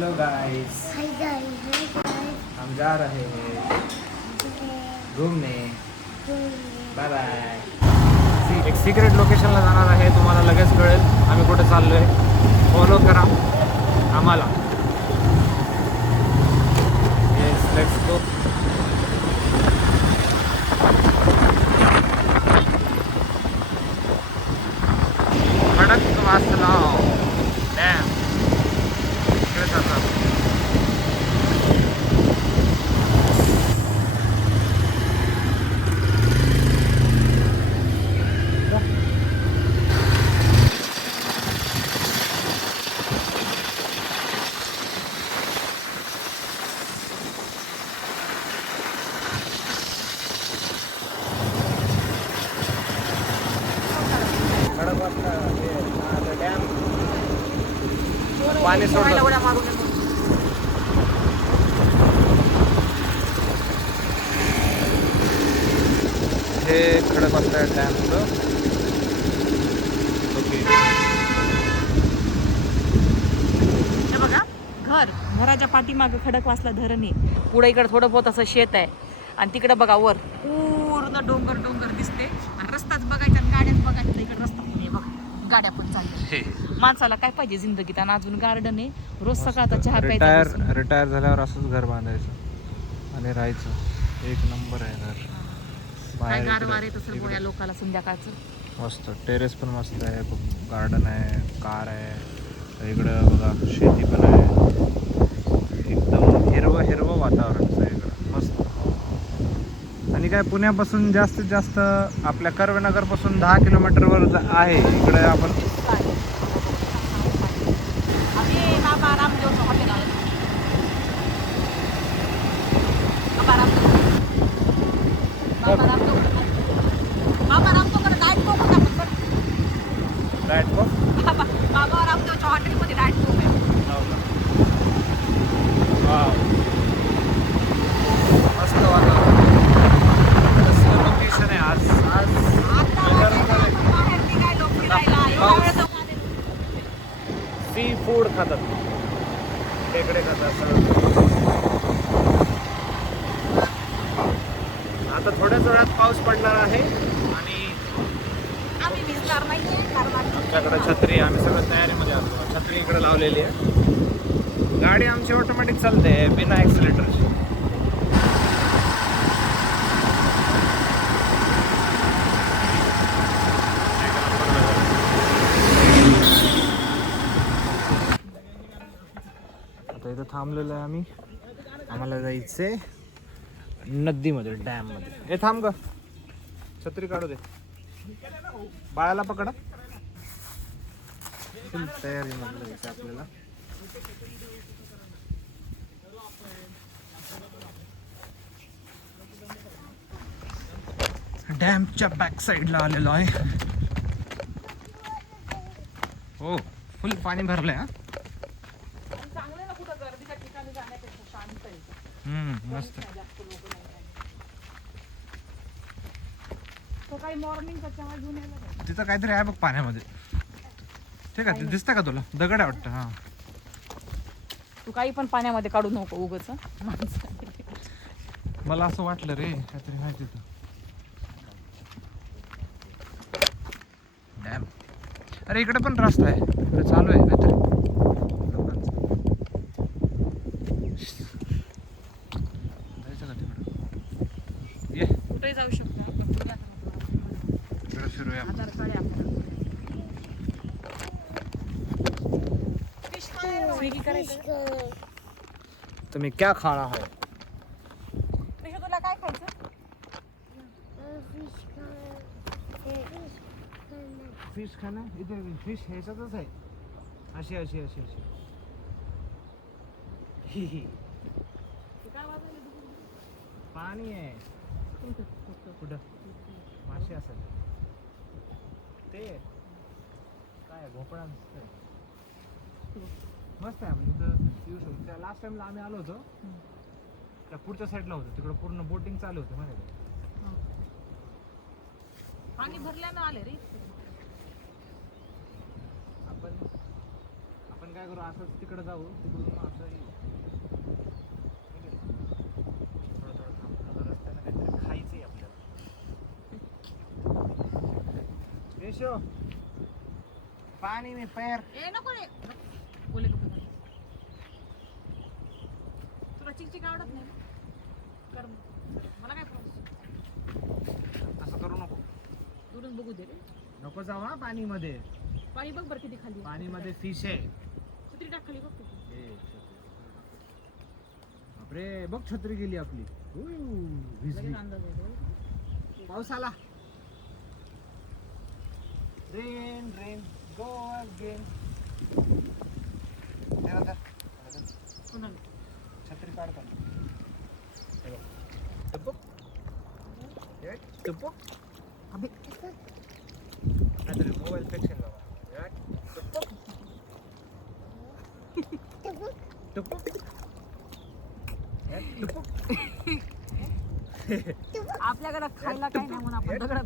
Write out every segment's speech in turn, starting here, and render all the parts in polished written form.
Hello guys, hi guys हम जा रहे हैं घूमने. Bye bye. एक सिक्रेट लोकेशनला जाणार आहे. तुम्हाला लगेच कळेल आम्ही कुठे चाललोय. फॉलो करा आम्हाला. Yes, let's go. Khadakwasla dam इकडे जातात. डॅम पाणी सोडलं. हे खडकवासला डॅमचं. ओके, हे बघा घराच्या पाठीमागं खडकवासला धरण आहे. पुढे इकडे थोडं बहुत असं शेत आहे आणि तिकडे बघा वर पूर्ण डोंगर दिसते आणि रस्ताच बघायचा आणि गाड्याच बघायच्या. इकडे रस्ता पण आहे बघा, गाड्या पण चालल्या. माणसाला काय पाहिजे जिंदगीत, आणि अजून गार्डन आहे. रोज सकाळचा चहा प्यायचा. रिटायर झाल्यावर असंच घर बांधायचं आणि राहायचं. एक नंबर आहे घर. काय बाहेर गारवार आहे तसं गोळ्या लोकाला संध्याकाळचं. मस्त टेरेस पण मस्त आहे. गार्डन आहे, कार आहे. इकडं बघा शेती पण आहे. एकदम हिरवं वातावरण आहे इकडं. मस्त. आणि काय पुण्यापासून जास्तीत जास्त आपल्या कर्वेनगर पासून 10 किलोमीटरवर आहे. इकडे आपण आम्ही बाबा रामदेवचं हॉटेल आलं. बाबा रामदेवकडे डाएट कोक होता पण डाएट कोक. बाबा रामदेवच्या हॉटेलमध्ये डाएट कोक आहे. मस्त वातावरण. लोकेशन आहे. आज सी फूड खातात, खेकडे खातात. आता थोड्याच वेळात पाऊस पडणार आहे आणि आम्ही भिजणार नाही कारण आमच्याकडे छत्री. आम्ही सगळं तयारीमध्ये असतो. छत्री इकडे लावलेली आहे. गाडी आमची ऑटोमॅटिक चालते बिना ॲक्सिलेटरची. आता इथं थांबलेलं आहे आम्ही. आम्हाला जायचंय नदीमध्ये, डॅममध्ये. हे थांब ग, छत्री काढू दे. बाळाला पकडा. फुल तयारीमध्ये जायचं आपल्याला. डॅमच्या बॅक साईडला आलेलो आहे. हो, फुल पाणी भरलंय. हा, चांगलं ना कुठं गर्दीच्या ठिकाणी जाण्यापेक्षा शांत आहे. मस्त. तो काही मॉर्निंगचा चहा घेऊन यायला पाहिजे. तिथं काहीतरी आहे बघ पाण्यामध्ये. ठीक आहे, ते दिसतं का तुला? दगड आहे वाटतं. हा, तू काही पण पाण्यामध्ये काढू नको उगच. मला असं वाटलं रे काहीतरी माहिती तिथं. डॅम. अरे इकडे पण रस्ता आहे. इकडे चालू आहे काहीतरी लोकांचं. जायचं का तिकडं? ये कुठेही जाऊ शकतो आपण. इकडे फिरूया. आधार कार्ड आहे आपल्याला. स्विगी करायचं. तुम्ही क्या खाना है? विशू तुला काय खायचं? फिश खाना. इथे फिश ह्याच्यातच आहे. अशी अशी अशी अशी. पाणी आहे कुठं. मासे असेल ते. काय भोपळा नसतंय. मस्त आहे. आपण इथं येऊ शकतो. लास्ट टाइमला आम्ही आलो होतो त्या पुढच्या साईडला होतो. तिकडं पूर्ण बोटिंग चालू होतं माहिती आहे. पाणी भरल्यानं आले रे. आपण आपण काय करू, असंच तिकडे जाऊ, तिकडून असं येऊ. थोडं थोडं थांब, आता रस्त्यानं काहीतरी खायचंय आपल्याला. रेशो पाणी में पैर. ए नको रे बोले कपडे तुला चिकचिक आवडत नाही कर मला काय प्रॉब्लेम असं करू नको, दुरून बघू दे रे नको जाऊ हा पाणी मध्ये. पाणी बघ बरं किती खाली पाणी मध्ये फिश आहे. छत्री टाक खाली बघ किती. ए, बापरे बघ छत्री गेली आपली. भिजली. लगेच अंदाज येतो पाऊस आला. Rain rain go again. कोणाला छत्री काढता टपक टपक. अबे काहीतरी मोबाईल पेक्षा बाबा. टपक टपक टपक. आपल्याकडे खायला काय नाही म्हणून आपण दगडात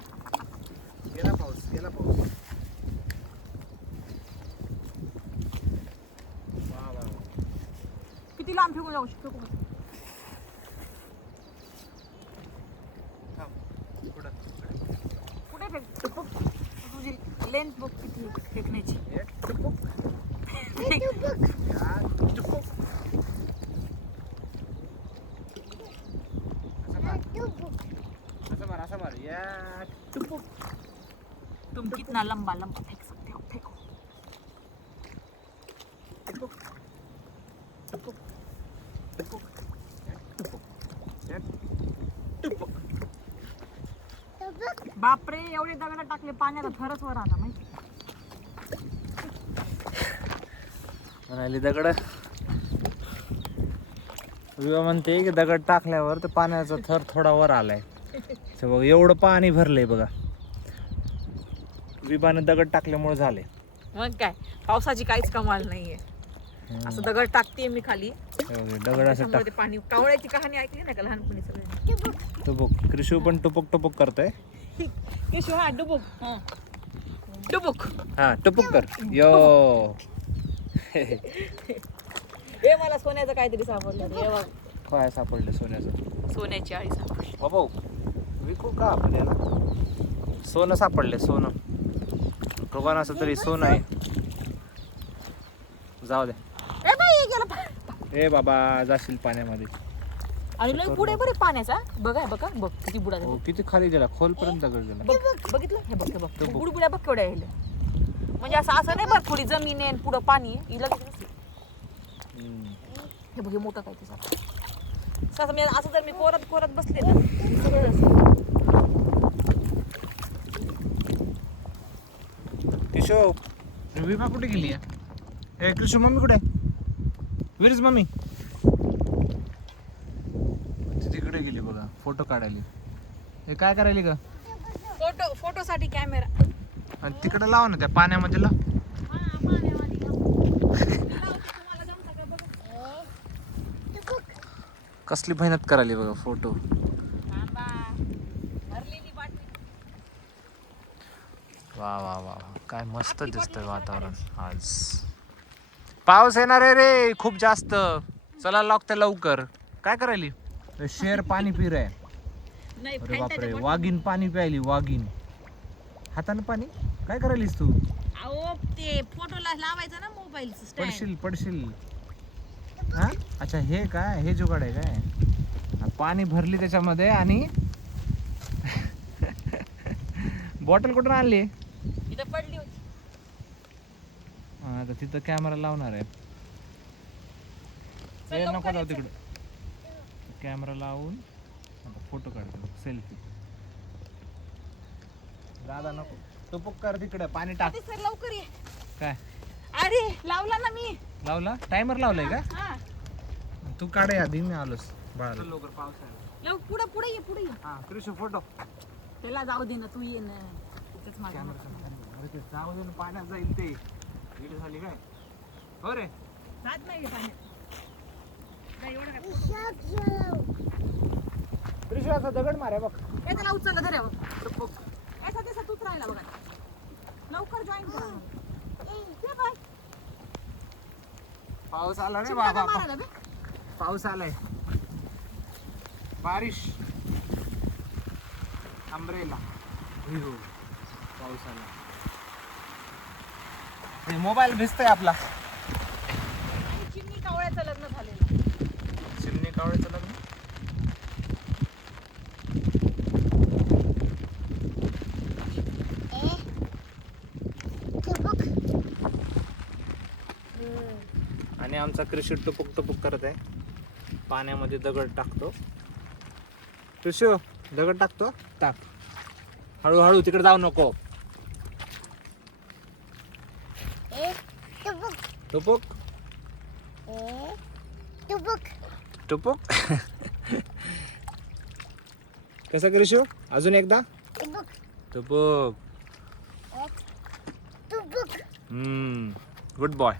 गेला पाऊस, गेला पाऊस. वा वा वा. किती लांब फेकून जाऊ शकतो थांब. पुढं. कुठे फेक तुझी लेंथ बघ किती फेकण्याची एक टुपुक. या, टुपुक. असं मार, असं मार. या, टुपुक. तुम कितना लंबा लंबा फेंक सकते हो फेंको टुपुक. टुपुक. टुपुक. या, टुपुक. या, टुपुक. बापरे एवढे दगड टाकले पाण्याचा थरच वर आला माहिती म्हणाली दगड. विवा म्हणते की दगड टाकल्यावर तर पाण्याचा थर थोडा वर आलाय. तर बघ एवढं पाणी भरलंय बघा. विभाने दगड टाकल्यामुळे झाले. मग काय पावसाची काहीच कमाल नाहीये. असं दगड टाकते मी खाली दगड असं टाक. त्याच्यामध्ये पाणी कावळ्याची कहाणी ऐकली नाही का लहानपणी सगळ्यांनी. तो बघ कृषी पण टुपक टुपक करतोय. केशव हा डुबुक डुबुक हा टुपक कर. यो हे मला सोन्याचं काहीतरी सापडलं हे बघ. काय सापडलं सोन्याचं? सोन्याची आळी सापडली. बाबा विकू का आपण याला? सोनं सापडले, सोनं. दुकान असं तरी सोनं आहे. जाऊ दे. ए बाई हे गेलं पा- ए बाबा जाशील पाण्यामध्ये. आणि लय पुढे बरे पाण्याचा बघा बघा बघ किती बुडा हो किती खाली गेला, खोलपर्यंत दगड गेला. बघ बघितलं हे बघ हे बघ तो बघ. बुडबुड्या बघ केवढ्या आहे म्हणजे असं असं नाही बघ थोडी जमीन आहे पुढं पाणी आहे ही लगेच नसते. हे बघ हे मोठं काय ते असं मी असं जर मी कोरत कोरत बसले ना सगळं असं. किशोर विमा कुठे गेली आहे? ए कृषू मम्मी कुठे आहे? विर इज मम्मी? ती तिकडे गेली बघा फोटो काढायला. हे काय करायली का? फोटोसाठी कॅमेरा आणि तिकडे लाव ना त्या पाण्यामध्ये लाव. कसली मेहनत करायली बघा फोटो. वा वा वा काय मस्त दिसतंय वातावरण आज. पाऊस येणार आहे रे खूप जास्त. चला लागतं लवकर. काय करायली? शेर पाणी पी रे. अरे बापरे वाघीण पाणी प्यायली. वाघीण हाताने पाणी. काय करायलीस तू? अहो ते फोटोला लावायचं ना मोबाईल पडशील पडशील. हा अच्छा हे काय हे जुगाड आहे काय? पाणी भरली त्याच्यामध्ये आणि बॉटल कुठून आणली? इथं पडली होती. आता तिथं कॅमेरा लावणार आहे. ते नको जाऊ तिकडं. कॅमेरा लावून आता फोटो काढतो सेल्फी. दादा नको टुपुक कर तिकडे पाणी टाक. सर लवकर ये. काय अरे लावला ना मी. लावला? टायमर लावलाय का? हा तू काढे आधी मी आलोस बाळा. लवकर पाऊस आहे. लव पुढे पुढे ये पुढे ये. हा कृषी फोटो. त्याला जाऊ दे ना तू ये ना. तिथेच मागे. अरे ते जाऊ दे ना पाण्यात जाईल ते. वीड झाली काय? हो रे जात नाही पाण्यात. नाही एवढं काय. कृष्ण असा दगड मारे बघ. हे त्याला उचललं धर ऐसा तसा तूच राहिला बघा लवकर जॉईन करा ते बाय पाऊस आला रे चिमटा बाबा. का मारायला बे? पाऊस आलाय. बारिश. अम्ब्रेला. पाऊस आला. मोबाईल भिजतोय आपला. चिमणी कावळ्याचं लग्न झालेलं. चिमणी कावळ्याचं लग्न. आणि आमचा कृषी टुपुक टुपुक करत आहे. पाण्यामध्ये दगड टाकतो. कृषी दगड टाकतो. टाक. हळूहळू तिकडे जाऊ नको. टुपुक टुपुक कसं कृषी अजून एकदा टुपुक. Good boy.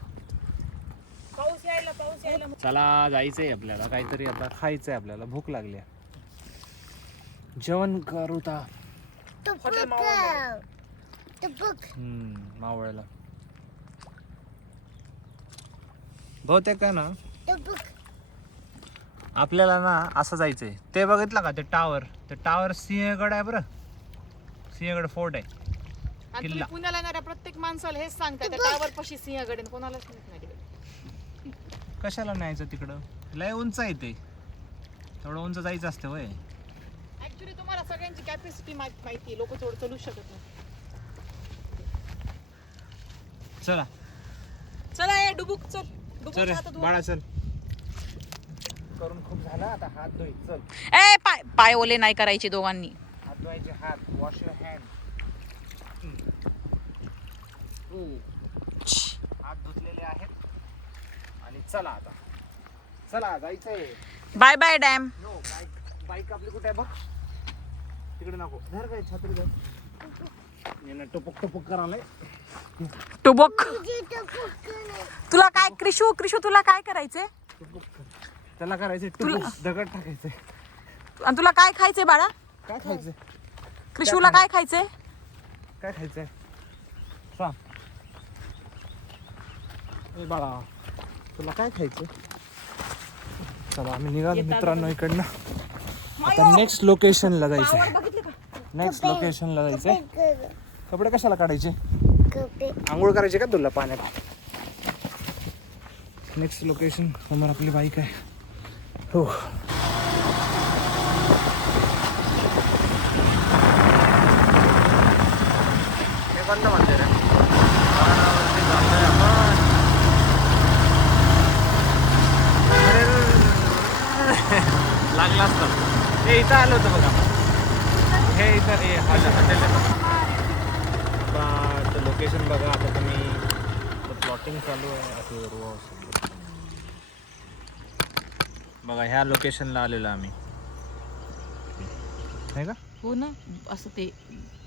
पाऊस यायला चला जायचंय आपल्याला. काहीतरी आता खायचंय आपल्याला. भूक लागली. जेवण करू ता मावळला. बहुतेक आहे ना आपल्याला ना असं जायचंय. ते बघितलं का ते टावर. ते टावर सिंहगड आहे बरं. सिंहगड फोर्ट आहे. आणि तुम्ही पुण्याला येणाऱ्या प्रत्येक माणसाला हेच सांगताय त्या टावर पशी सिंहगड आहे कोणालाच नाही. कशाला न्यायचं तिकडं. लय उंच आहे ते. तेवढं उंच जायचं असतं वय. ऍक्च्युली तुम्हाला सगळ्यांची कॅपॅसिटी माहिती लोक थोडं चलू शकत नाही. चला चला ए डुबुक चल. चल बाळा चल. करून खूप झाला आता. हात धुई चल. ए पाय ओले नाही करायचे दोघांनी. हात धुवायचे. हात वॉश युअर हँड. हात धुतलेले आहेत. आणि चला आता. चला जायचंय. Bye bye dam. No bike आपली कुठे आहे बघ. तिकडे नको. धर काय छत्री धर. यानं टुपुक टुपुक करायलाय. टुबुक. तुला काय कृषू तुला काय करायचंय. टुपुक त्याला करायचंय टुपुक. दगड टाकायचंय. आणि तुला काय खायचंय बाळा. काय खायचंय. कृषूला काय खायचंय. काय खायचंय सांग. ए बाळा तुला काय खायचंय. चला आम्ही निघालो मित्रांनो इकडनं. आता नेक्स्ट लोकेशनला जायचंय. नेक्स्ट लोकेशनला जायचंय. कपडे कशाला काढायचे. आंघोळ करायचे का तुला पाण्यात. नेक्स्ट लोकेशन समोर आपली बाईक आहे. हो हे कोणतं म्हणते रे. लागला असतं. हे इथं आलं होतं बघा. हे इथं हे हॉटेल लोकेशन बघा. आता तुम्ही प्लॉटिंग चालू आहे. बघा ह्या लोकेशनला आलेलो आम्ही. नाही का. हो ना असं ते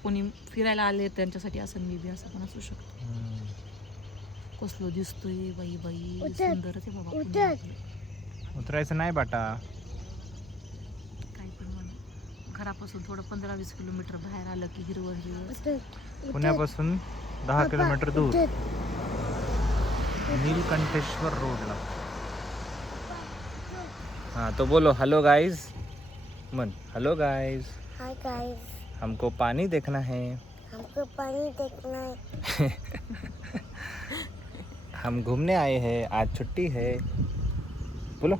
कोणी फिरायला आले त्यांच्यासाठी असं मी बी असं पण असू शकतो. कसलो दिसतोय बाई बाई सुंदरच आहे बाबा. उतरायचं नाही बाटा. काय पण म्हणा घरापासून थोडं 15-20 किलोमीटर बाहेर आलं की हिरवळ हिरवळ. पुण्यापासून 10 किलोमीटर दूर नीलकंठेश्वर रोडला. हाँ तो बोलो हेलो गाइस. मन हेलो गाइस. Hi guys. हमको पानी देखना है. हमको पानी देखना है. हम घूमने आए हैं. आज छुट्टी है. बोलो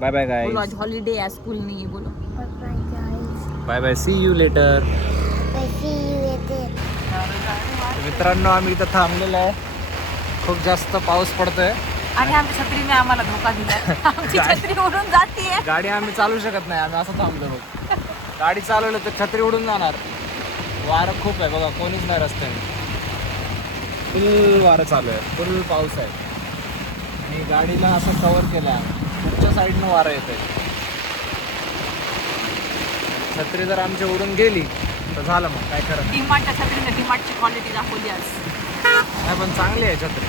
बाय बाय गाइस. बोलो आज हॉलिडे आहे स्कूल नाही बोलो. Bye bye guys. Bye bye see you later. Bye see you later. मित्रांनो आम्ही इथं थांबलेलो आहे. खूप जास्त पाऊस पडतोय आणि आमच्या छत्रीने आम्हाला धोका दिला. आमची छत्री उडून जाते. गाडी आम्ही चालू शकत नाही. आम्ही असं थांबलो बघ. गाडी चालवलं तर छत्री उडून जाणार. वारं खूप आहे बघा. कोणीच नाही रस्त्याने. फुल वारं चालू आहे. फुल पाऊस आहे. आणि गाडीला असं कव्हर केलं. पुढच्या साईडनं वारं येतंय. छत्री जर आमची उडून गेली तर झालं मग काय करत. डिमार्टच्या छत्रीने डिमार्टची क्वालिटी दाखवली आज. नाही पण चांगली आहे छत्री.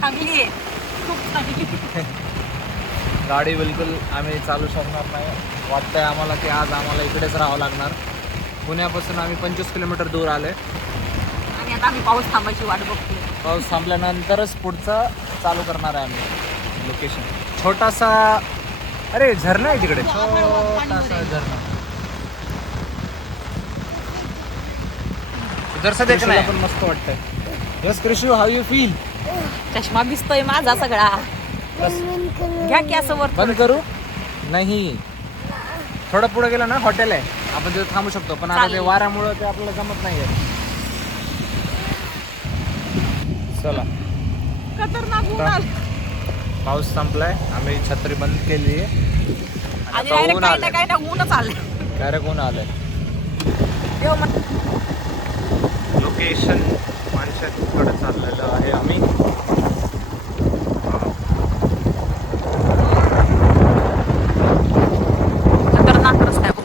चांगली आहे खूप चांगली. गाडी बिलकुल आम्ही चालू शकणार नाही. वाटतंय आम्हाला की आज आम्हाला इकडेच राहावं लागणार. पुण्यापासून आम्ही 25 किलोमीटर दूर आले. आणि आता आम्ही पाऊस थांबायची वाट बघतोय. पाऊस थांबल्यानंतरच पुढचं चालू करणार आहे आम्ही लोकेशन. छोटासा अरे झरणा आहे तिकडे, छोटासा झरणा. उधरचा देखना पण मस्त वाटतंय. Yes Krishu, how you feel? चष्मा दिसतोय माझा सगळा. घ्या की असं वर बंद करू? नाही, थोडं पुढे गेलं ना हॉटेल आहे, आपण तिथे थांबू शकतो. पण आता ते वाऱ्यामुळं ते आपल्याला जमत नाहीये. चला, खतरनाक ऊन आलं. पाऊस संपलाय, आम्ही छत्री बंद केली आहे. आणि डायरेक्ट काय ना ऊनच आलं. डायरेक्ट ऊन आलंय. लोकेशन माणसाकडे चाललेलं आहे आम्ही. खतरनाक रस्ता आहे.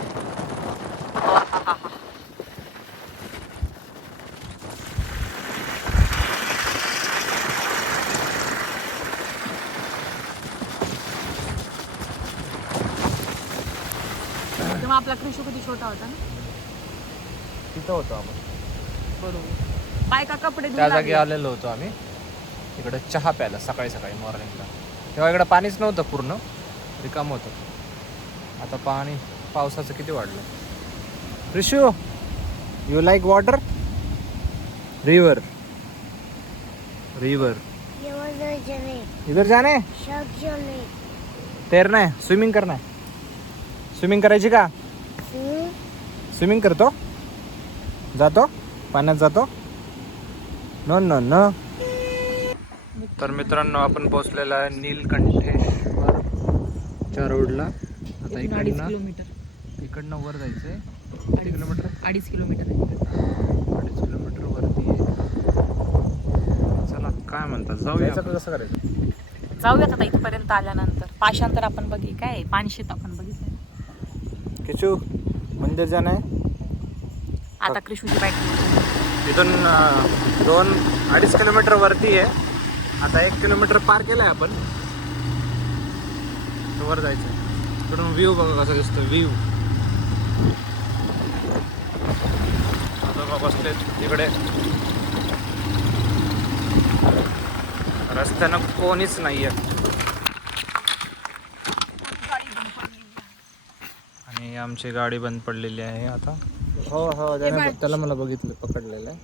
तेव्हा आपला कृषी किती छोटा होता ना. तिथं होतो आपण, बरोबर. पाय का कपडे त्या जागी आलेलो होतो आम्ही. इकडे चहा प्यायला सकाळी सकाळी मॉर्निंगला. तेव्हा इकडे पाणीच नव्हतं, पूर्ण रिकाम होतं. आता पाणी पावसाचं किती वाढलं. Rishu, you like water? River, river. इधर जाना है, तैरना है, स्विमिंग करना है. स्विमिंग करायची का? स्विमिंग करतो, जातो पाण्यात जातो. No no no. तर मित्रांनो, आपण पोहोचलेला आहे नीलकंठेश्वरच्या रोडला. आता इकडनं वर जायचंय. किती किलोमीटर? 2.5 किलोमीटर आहे. 2.5 किलोमीटर वरती आहे. चला, काय म्हणतात, जाऊया. कसं करायचं? जाऊयात आता इथपर्यंत आल्यानंतर. पाशांतर आपण बघी काय पानशेत आपण बघितलं. किचू, मंदिर जाणं आहे. आता कृष्णची बाईक इथून 2-2.5 किलोमीटर वरती आहे. आता 1 किलोमीटर पार केलाय आपण. वर जायचं. इकडून व्ह्यू बघा कसा दिसतो. व्ह्यू बसले तिकडे. रस्त्यानं कोणीच नाहीये. आणि आमची गाडी बंद पडलेली आहे आता. हो हो, त्याला मला बघितलं, पकडलेलं आहे.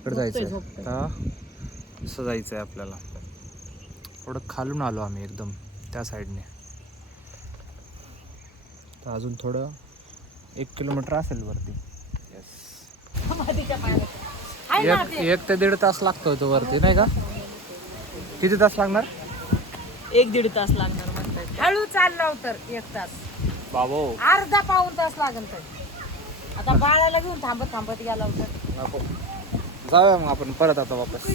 इकडे जायचं आता. असं जायचं आहे आपल्याला. थोडं खालून आलो आम्ही एकदम त्या साईडने. तर अजून थोडं 1 किलोमीटर असेल वरती. एक ते 1.5 तास लागतो तो वरती, नाही का? किती तास लागणार? 1-1.5 तास लागणार म्हणतात. हळू चाललो तर 1 तास. बाबो, अर्धा पाऊण तास लागेल. तर आता बाळाला घेऊन थांबत थांबत गेला होता. नको, जाऊया मग आपण परत आता वापस.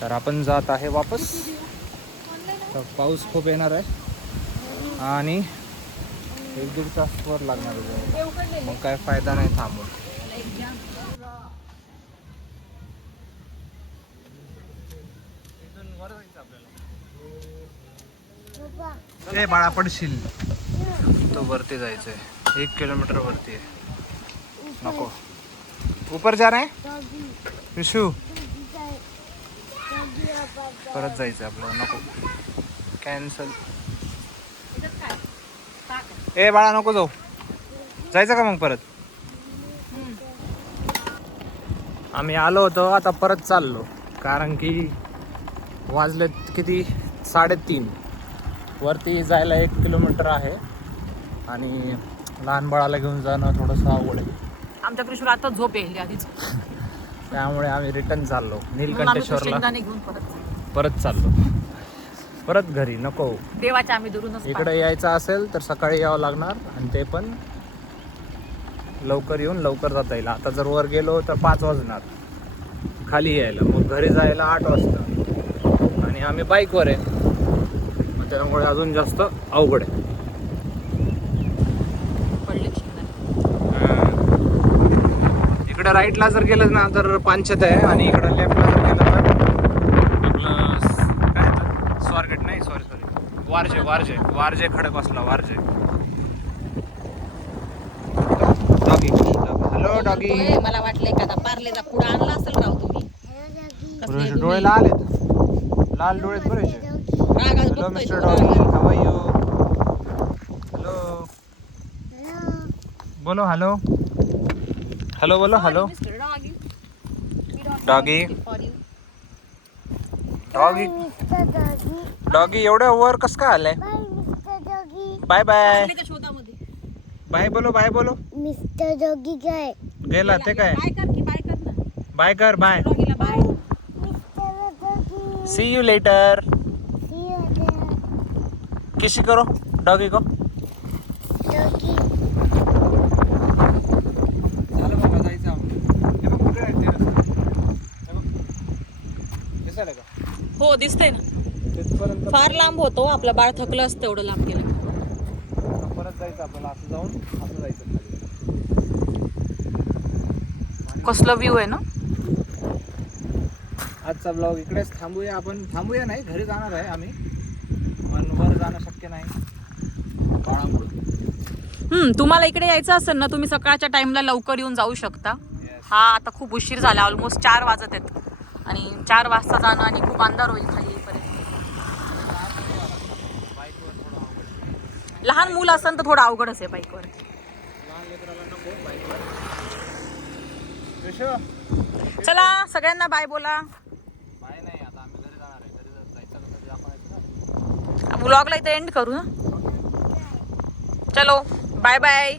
तर आपण जात आहे वापस. तर पाऊस खूप येणार आहे आणि 1-1.5 तास वर लागणार आहे. मग काय फायदा नाही थांबून. ए बाळा, पडशील. तो वरती जायचंय. 1 किलोमीटर वरती आहे. नको, ऊपर जा रहा है विशू. परत जायचं आपल्याला. नको, कॅन्सल. ए बाळा, नको जाऊ. जायचं का मग परत? आम्ही आलो होतो, आता परत चाललो. कारण की वाजलेत किती, 3:30. वरती जायला 1 किलोमीटर आहे आणि लहान बाळाला घेऊन जाणं थोडंसं अवघड आहे. आमच्या कृष्णला आता झोप येईल आधीच. त्यामुळे आम्ही रिटर्न चाललो नीलकंठेश्वरला. घेऊन परत चाललो परत घरी. नको, देवाच्या आम्ही दुरूनच. इकडे यायचं असेल तर सकाळी यावं लागणार आणि ते पण लवकर येऊन लवकर जाता येईल. आता जर वर गेलो तर 5 वाजणार खाली यायला. मग घरी जायला 8 वाजता आणि आम्ही बाईकवर आहे. मग त्यामुळे अजून जास्त अवघड आहे. इकडं राईटला जर गेलं ना तर पानशेत आहे आणि इकडं लेफ्टला जर गेलं तर आपलं Warje Warje Warje Khadakwasla Warje. Doggy hello doggy. बोलतोय, मला वाटलं एखादा पार्लेचा पुडा आणला असेल राव तुम्ही. कसले तुम्ही? डोळे लाल आहेत, लाल डोळे बरेचे. रागात हॅलो बघतोय मिस्टर तो डॉगी, रागात. How are you? हॅलो बोलो हॅलो. हॅलो बोलो hello. Mr. Doggy. We don't Doggy. want for you. Doggy mister doggy. Doggy एवढ्या वर कस काय आलंय? Bye mister doggy. Bye bye पार्लेच्या शोधामध्ये. बाय बोलो बाय बोलो. मिस्टर डॉगी काय? गेला ते काय? बाय कर की बाय कर ना. बाय कर बाय. डॉगीला bye. Mister doggy. See you later. See you there. किसी करो डॉगी को. डॉगी. झालं बाबा जायचं आपण. हे बघ कुठे आहे ते रस्ता. हे बघ. दिसायला का? हो दिसतंय ना. तिथपर्यंत फार लांब होतो आपलं बाळ थकलं असतं एवढं लांब गेलं. परत जायचं आपल्याला असं जाऊन असं जायचं खाली. कसलं व्ह्यू आहे ना. आजचा ब्लॉग इकडेच थांबूया आपण. थांबूया नाही, घरी जाणार आहे आम्ही, पण वर जाणं शक्य नाही बाळामुळे. तुम्हाला इकडे यायचं असेल ना तुम्ही सकाळच्या टाइमला लवकर येऊन जाऊ शकता. Yes. हा आता खूप उशीर झाला, ऑलमोस्ट 4 वाजत आहेत आणि 4 वाजता जाणं आणि खूप अंधार होईल खाली येईपर्यंत. बाईकवर थोडं अवघड. लहान मुलं असेल तर थोडं अवघडच आहे बाईकवर. लहान लेकराला नको बाईकवर. यशो, चला सगळ्यांना बाय बोला. बाय नाही, आता आम्ही घरी जाणार आहे. घरी जायचं कसं ते दाखवायचं ना. व्लॉगला इथे एंड करू ना. चलो बाय बाय.